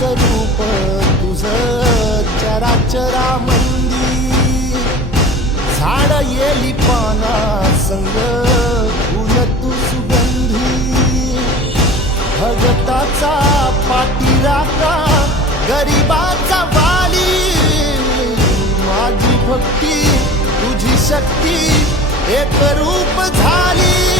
रूप तुझं चराचरामंदी झाड येली पाना संग फुल तू सुगंधी भगताचा पाठीराखा गरिबाचा वाली माझी भक्ती तुझी शक्ती एक रूप झाली